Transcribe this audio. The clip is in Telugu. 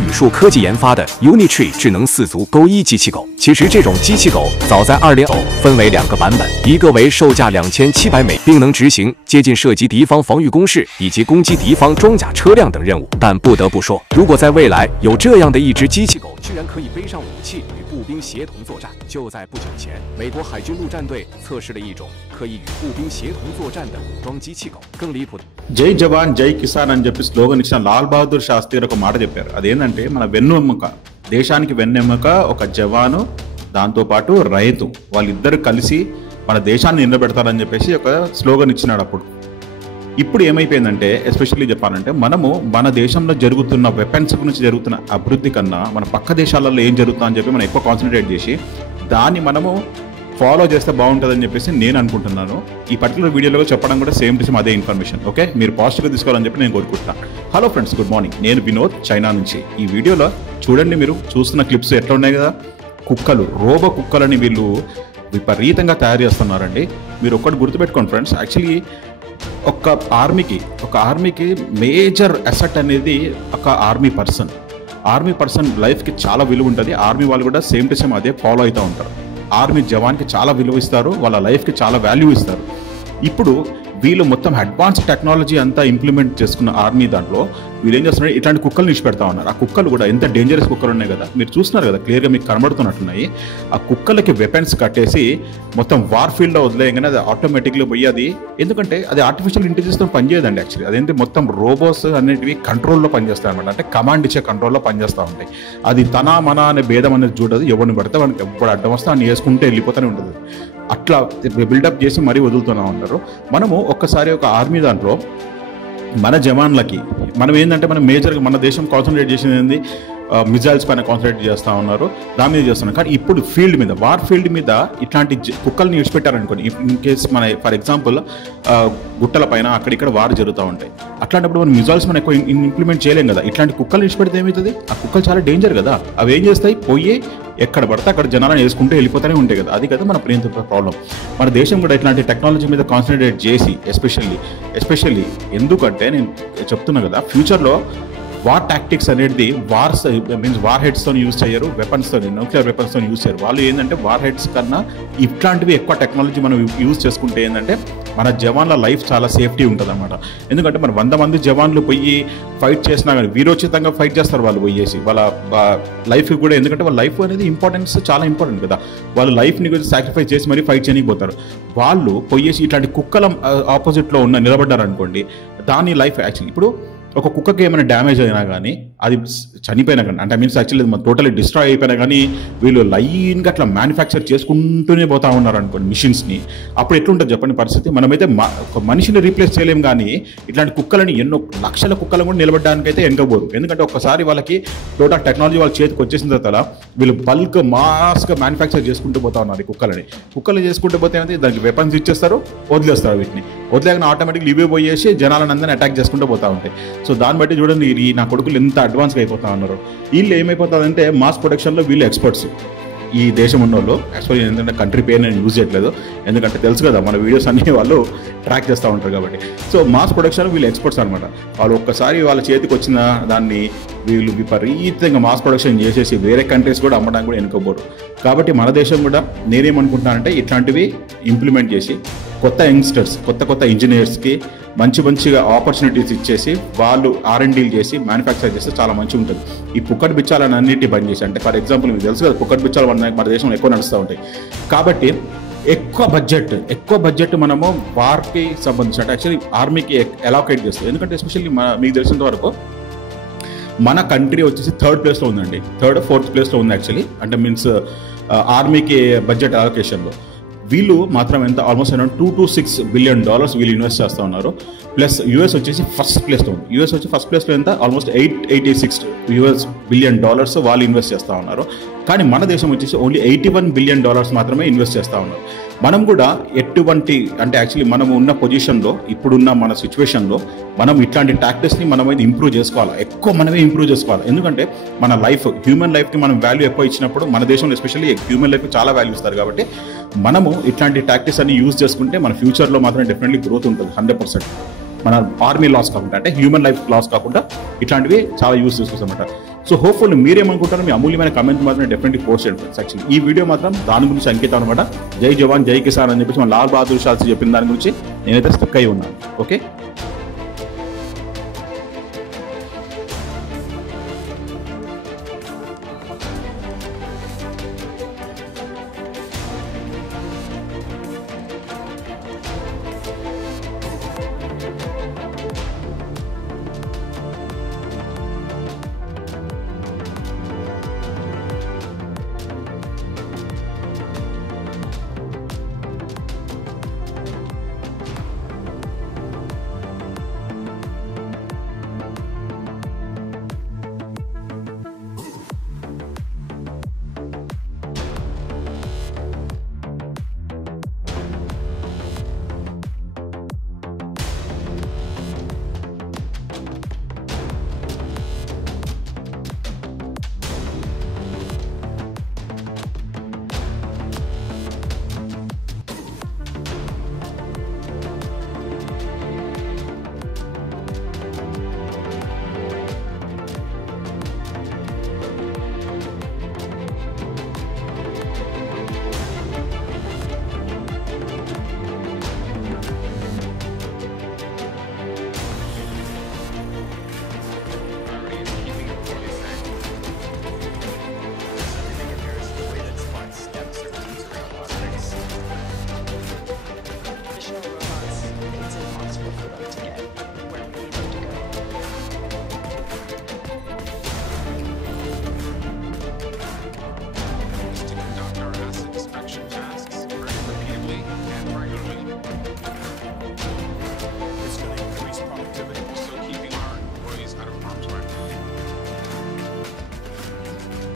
宇树科技研发的 Unitree 智能4足钩1机器狗。其实这种机器狗早在2009分为2个版本，一个为售价$2700，并能执行接近射击敌方防御工事以及攻击敌方装甲车辆等任务。但不得不说，如果在未来有这样的一只机器狗，居然可以背上武器与步兵协同作战。就在不久前，美国海军陆战队测试了一种可以与步兵协同作战的武装机器狗。更离谱的，జై జవాన్ జై కిసాన్ అని చెప్పి స్లోగన్ ఇచ్చిన లాల్ బహదూర్ శాస్త్రి గారు ఒక మాట చెప్పారు. అదేంటంటే మన వెన్నెముక, దేశానికి వెన్నెముక ఒక జవాను, దాంతోపాటు రైతు, వాళ్ళిద్దరు కలిసి మన దేశాన్ని నిలబెడతారని చెప్పేసి ఒక స్లోగన్ ఇచ్చినాడు అప్పుడు. ఇప్పుడు ఏమైపోయిందంటే, ఎస్పెషల్లీ చెప్పాలంటే, మనము మన దేశంలో జరుగుతున్న వెపన్స్ గురించి జరుగుతున్న అభివృద్ధి కన్నా మన పక్క దేశాలలో ఏం జరుగుతుందని చెప్పి మనం ఎక్కువ కాన్సన్ట్రేట్ చేసి దాన్ని మనము ఫాలో చేస్తే బాగుంటుందని చెప్పేసి నేను అనుకుంటున్నాను. ఈ పర్టికులర్ వీడియోలో చెప్పడం కూడా సేమ్ టు సేమ్ అదే ఇన్ఫర్మేషన్. ఓకే, మీరు పాజిటివ్గా తీసుకోవాలని చెప్పి నేను కోరుకుంటున్నాను. Hello friends, good morning. నేను వినోద్, చైనా నుంచి. ఈ వీడియోలో చూడండి, మీరు చూస్తున్న క్లిప్స్ ఎట్లా ఉన్నాయి కదా, కుక్కలు, రోబో కుక్కలని వీళ్ళు విపరీతంగా తయారు చేస్తున్నారండి. మీరు ఒక్కటి గుర్తుపెట్టుకోండి ఫ్రెండ్స్, యాక్చువల్లీ ఒక ఆర్మీకి మేజర్ అసెట్ అనేది ఒక ఆర్మీ పర్సన్ లైఫ్కి చాలా విలువ ఉంటుంది. ఆర్మీ వాళ్ళు కూడా సేమ్ టు సేమ్ అదే ఫాలో అవుతూ ఉంటారు. ఆర్మీ జవాన్కి చాలా విలువ ఇస్తారు, వాళ్ళ లైఫ్కి చాలా వాల్యూ ఇస్తారు. ఇప్పుడు వీళ్ళు మొత్తం అడ్వాన్స్ టెక్నాలజీ అంతా ఇంప్లిమెంట్ చేసుకున్న ఆర్మీ దాంట్లో వీళ్ళు ఏం చేస్తున్నారు, ఇట్లాంటి కుక్కలు నిలిచిపెడతా ఉన్నారు. ఆ కుక్కలు కూడా ఎంత డేంజరస్ కుక్కలు ఉన్నాయి కదా, మీరు చూస్తున్నారు కదా, క్లియర్గా మీకు కనబడుతున్నట్టున్నాయి. ఆ కుక్కలకి వెపన్స్ కట్టేసి మొత్తం వార్ ఫీల్డ్లో వదిలేయగానే అది ఆటోమేటిక్గా పోయి అది, ఎందుకంటే అది ఆర్టిఫిషియల్ ఇంటెలిజెన్స్తో పనిచేయదండి. యాక్చువల్లీ అదేంటి మొత్తం రోబోస్ అనేటివి కంట్రోల్లో పనిచేస్తాయి అనమాట. అంటే కమాండ్ ఇచ్చే కంట్రోల్లో పనిచేస్తూ ఉంటాయి. అది తన మన అనే భేదం అనేది చూడదు. ఎవరిని పడితే వాడికి ఎప్పుడు అడ్డం వస్తే అని వేసుకుంటే వెళ్ళిపోతూనే ఉంటుంది. అట్లా బిల్డప్ చేసి మరీ వదులుతూనే ఉంటారు. మనము ఒక్కసారి ఒక ఆర్మీ దాంట్లో మన జవాన్లకి మనం ఏంటంటే, మనం మేజర్గా మన దేశం కాన్సన్ట్రేట్ చేసింది ఏంది, మిజైల్స్ పైన కాన్సన్ట్రేట్ చేస్తూ ఉన్నారు, దాని మీద చేస్తున్నారు. కానీ ఇప్పుడు ఫీల్డ్ మీద, వార్ ఫీల్డ్ మీద ఇట్లాంటి కుక్కల్ని విడిచిపెట్టారనుకోండి, ఇన్ కేస్ మన ఫర్ ఎగ్జాంపుల్ గుట్టల పైన అక్కడిక్కడ వార్ జరుగుతూ ఉంటాయి. అట్లాంటప్పుడు మనం మిజైల్స్ మనం ఎక్కువ ఇంప్లిమెంట్ చేయలేం కదా. ఇట్లాంటి కుక్కల్ని విడిచిపెడితే ఏమవుతుంది, ఆ కుక్కలు చాలా డేంజర్ కదా. అవి ఏం చేస్తాయి, పోయి ఎక్కడ పడితే అక్కడ జనాలను వేసుకుంటూ వెళ్ళిపోతూనే ఉంటాయి కదా. అది కదా మన ప్రాబ్లం. మన దేశం కూడా ఇట్లాంటి టెక్నాలజీ మీద కాన్సన్ట్రేట్ చేసి ఎస్పెషల్లీ ఎందుకంటే నేను చెప్తున్నా కదా, ఫ్యూచర్లో వార్ టాక్టిక్స్ అనేది వార్ హెడ్స్తో యూజ్ చేయరు, వెపన్స్తో, న్యూక్లియర్ వెపన్స్తో యూజ్ చేయరు. వాళ్ళు ఏంటంటే వార్ హెడ్స్ కన్నా ఇట్లాంటివి ఎక్కువ టెక్నాలజీ మనం యూజ్ చేసుకుంటే ఏంటంటే మన జవాన్ల లైఫ్ చాలా సేఫ్టీ ఉంటుంది అనమాట. ఎందుకంటే మన 100 మంది జవాన్లు పోయి ఫైట్ చేసినా కానీ వీరోచితంగా ఫైట్ చేస్తారు వాళ్ళు పోయేసి వాళ్ళ లైఫ్కి కూడా. ఎందుకంటే వాళ్ళ లైఫ్ అనేది ఇంపార్టెన్స్ చాలా ఇంపార్టెంట్ కదా. వాళ్ళు లైఫ్ని కూడా సాక్రిఫైస్ చేసి మరీ ఫైట్ చేయకపోతారు. వాళ్ళు పోయేసి ఇట్లాంటి కుక్కల ఆపోజిట్లో నిలబడ్డారనుకోండి, దాని లైఫ్ యాక్చువల్లీ ఇప్పుడు ఒక కుక్కకి ఏమైనా డ్యామేజ్ అయినా కానీ, అది చనిపోయినా కానీ, అంటే మీన్స్ యాక్చువల్లీ టోటల్లీ డిస్ట్రాయ్ అయిపోయినా కానీ వీళ్ళు లైన్గా అట్లా మ్యానుఫ్యాక్చర్ చేసుకుంటూనే పోతా ఉన్నారు అనుకోండి మిషన్స్ని. అప్పుడు ఎట్లుంటుంది చెప్పండి పరిస్థితి. మనమైతే ఒక మనిషిని రీప్లేస్ చేయలేము, కానీ ఇట్లాంటి కుక్కలని ఎన్నో లక్షల కుక్కలను కూడా నిలబడడానికైతే వెనకపోరు. ఎందుకంటే ఒక్కసారి వాళ్ళకి టోటల్ టెక్నాలజీ వాళ్ళ చేతికి వచ్చేసిన తర్వాత వీళ్ళు బల్క్ మాస్గా మ్యానుఫ్యాక్చర్ చేసుకుంటూ పోతా ఉన్నారు. కుక్కలు చేసుకుంటూ పోతే ఏమైతే దానికి వెపన్స్ ఇచ్చేస్తారు, వదిలేస్తారు. వీటిని వదిలేక ఆటోమేటిక్గా ఇవే పోయేసి జనాలను అందరినీ అటాక్ చేసుకుంటూ పోతూ ఉంటాయి. సో దాన్ని బట్టి చూడండి, నా కొడుకులు ఎంత అడ్వాన్స్గా అయిపోతా ఉన్నారు. వీళ్ళు ఏమైపోతుందంటే మాస్ ప్రొడక్షన్లో వీళ్ళు ఎక్స్పర్ట్స్. ఈ దేశం ఉన్న వాళ్ళు యాక్చువల్లీ ఏంటంటే కంట్రీ పేరు నేను యూజ్ చేయట్లేదు, ఎందుకంటే తెలుసు కదా మన వీడియోస్ అన్ని వాళ్ళు ట్రాక్ చేస్తూ ఉంటారు కాబట్టి. సో మాస్ ప్రొడక్షన్ వీళ్ళు ఎక్స్పర్ట్స్ అనమాట. వాళ్ళు ఒక్కసారి వాళ్ళ చేతికి వచ్చిన దాన్ని వీళ్ళు విపరీతంగా మాస్ ప్రొడక్షన్ చేసేసి వేరే కంట్రీస్ కూడా అమ్మడానికి కూడా వెనుకపోరు. కాబట్టి మన దేశం కూడా నేనేమనుకుంటున్నానంటే ఇట్లాంటివి ఇంప్లిమెంట్ చేసి కొత్త యంగ్స్టర్స్, కొత్త ఇంజనీర్స్కి మంచిగా ఆపర్చునిటీస్ ఇచ్చేసి వాళ్ళు R&Dలు చేసి మ్యానుఫ్యాక్చర్ చేస్తే చాలా మంచిగా ఉంటుంది. ఈ పుక్కటి బిచ్చాలని అన్నింటి బంద్ చేసి, అంటే ఫర్ ఎగ్జాంపుల్ మీకు తెలుసు కదా, పుక్కటి బిచ్చాలు మన దేశంలో ఎక్కువ నడుస్తూ ఉంటాయి. కాబట్టి ఎక్కువ బడ్జెట్ మనము వార్కి సంబంధించి, అంటే యాక్చువల్లీ ఆర్మీకి అలొకేట్ చేస్తాం. ఎందుకంటే ఎస్పెషల్లీ మీకు తెలిసినంత వరకు మన కంట్రీ వచ్చేసి 3rd ప్లేస్లో ఉందండి, 3rd or 4th ప్లేస్లో ఉంది యాక్చువల్లీ. అంటే మీన్స్ ఆర్మీకి బడ్జెట్ అలొకేషన్లో వీళ్ళు మాత్రం ఎంత ఆల్మోస్ట్ అరౌండ్ $2 to $6 billion వీళ్ళు ఇన్వెస్ట్ చేస్తూ ఉన్నారు. ప్లస్ యూఎస్ వచ్చేసి ఫస్ట్ ప్లేస్లో ఉంది. యూఎస్ వచ్చి ఫస్ట్ ప్లేస్లో ఎంత ఆల్మోస్ట్ $886 billion వాళ్ళు ఇన్వెస్ట్ చేస్తూ ఉన్నారు. కానీ మన దేశం వచ్చేసి ఓన్లీ $81 billion మాత్రమే ఇన్వెస్ట్ చేస్తూ ఉన్నారు. మనం కూడా ఎటువంటి, అంటే యాక్చువల్లీ మనం ఉన్న పొజిషన్లో, ఇప్పుడున్న మన సిచ్యువేషన్లో మనం ఇట్లాంటి టాక్టిక్స్ని మనమైతే ఇంప్రూవ్ చేసుకోవాలి, ఎక్కువ మనమే ఇంప్రూవ్ చేసుకోవాలి. ఎందుకంటే మన లైఫ్, హ్యూమన్ లైఫ్కి మనం వాల్యూ ఎక్కువ ఇచ్చినప్పుడు, మన దేశంలో ఎస్పెషల్లీ హ్యూమన్ లైఫ్కి చాలా వాల్యూ ఇస్తారు. కాబట్టి మనము ఇట్లాంటి టాక్టిక్స్ అన్ని యూజ్ చేసుకుంటే మన ఫ్యూచర్లో మాత్రం డెఫినెట్లీ గ్రోత్ ఉంటుంది 100%. మన ఆర్మీ లాస్ కాకుండా, అంటే హ్యూమన్ లైఫ్ లాస్ కాకుండా ఇట్లాంటివి చాలా యూజ్ చేసుకోవచ్చు అనమాట. సో హోప్ఫుల్ మీరేమనుకుంటారో మీ అమూల్యమైన కమెంట్ మాత్రం డెఫినెట్లీ పోస్ట్ చేయండి ఫ్రెండ్స్. యాక్చువల్లీ ఈ వీడియో మాత్రం దాని గురించి అంకితం అనమాట. జై జవాన్ జై కిసాన్ అని చెప్పేసి మన లాల్ బహదూర్ శాస్త్రి చెప్పిన దాని గురించి నేనైతే స్టక్ అయి ఉన్నాను. ఓకే.